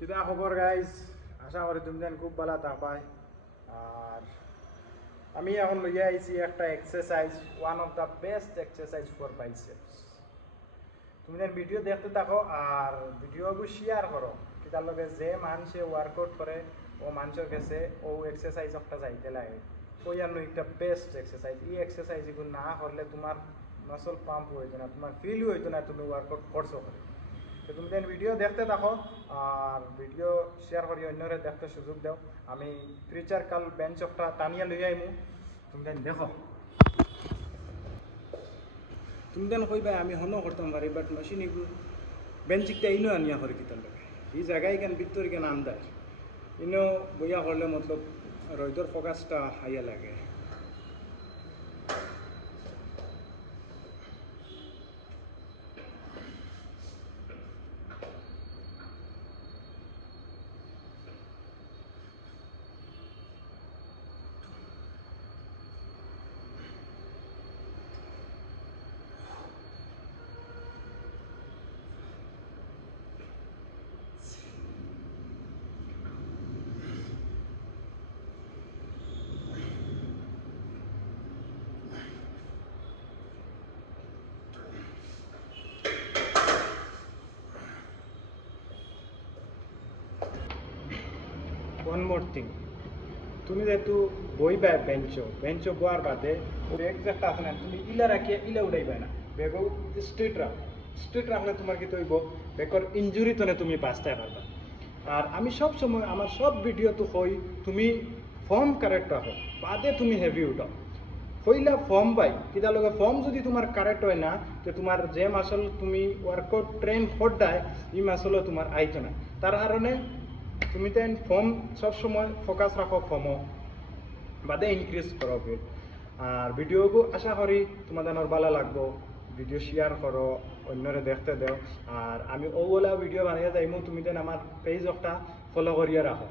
কিতা খবর গাইজ, আশা করি তুমি খুব ভালো থাকবাই। আর আমি এখন লইয়া আইছি একটা exercise, one of the best exercise for biceps. তুমি ভিডিও দেখতে থাকো আর ভিডিওগুলো শেয়ার করো, কিতার লগে যে মানুষে ওয়ার্কআউট করে ও মানুষের কাছে ও এক্সারসাইজ একটা যাইতে লাগে। ওই আর একটা বেস্ট এক্সারসাইজ। এই এক্সারসাইজ এগুলো না করলে তোমার মাসল পাম্প হইতো না, তোমার ফিল হইতো না তুমি ওয়ার্কআউট করছো করে। তো তুমি ভিডিও দেখতে থাকো আর ভিডিও শেয়ার করি, অন্যরে দেখতে সুযোগ দাও। আমি ফিউচার কাল বেঞ্চ একটা টানিয়া লই আইমু, তুমি দেখো। তুমি কইবা আমি হনো করতাম পারি, বাট মেশিন এগুলো বেঞ্চিকটা ইনো আনিয়া করে কিতার লাগে এই জায়গায় কেন ভিতর কেন আন্দাজ ইনো বইয়া করলে মতলব রইদর ফোকাসটা হাইয়া লাগে। ওয়ান মোর থিং, তুমি যেহেতু বইবা বেঞ্চো বোয়ার বাদে ব্যাগ যেটা আছে না, তুমি ইলা রাখিয়া ইলা উঠাইবা না, ব্যাগও স্ট্রেট রাখলে তোমার কি তৈব ব্যাগর ইঞ্জুরি তনে তুমি বাঁচতে পারবা। আর আমি সব সময় আমার সব ভিডিও তো হই তুমি ফর্ম কারেক্ট রাখো, বাদে তুমি হেভি উঠাও। হইলা ফর্ম পাই কিতা লগে ফর্ম যদি তোমার কারেক্ট হয় না, তো তোমার যে মাসল তুমি ওয়ার্কআউট ট্রেন হটায় এই মাসলও তোমার আইতো না। তার কারণে তুমি তো ফর্ম সবসময় ফোকাস রাখো, ফর্মও বাদে ইনক্রিজ করো ওয়েট। আর ভিডিওগু আশা করি তোমাদের ভালো লাগবো। ভিডিও শেয়ার করো, অন্যরে দেখতে দাও। আর আমি ওগুলা ভিডিও বানিয়ে যাইমু, তুমি আমার পেজ একটা ফলো করিয়া রাখো।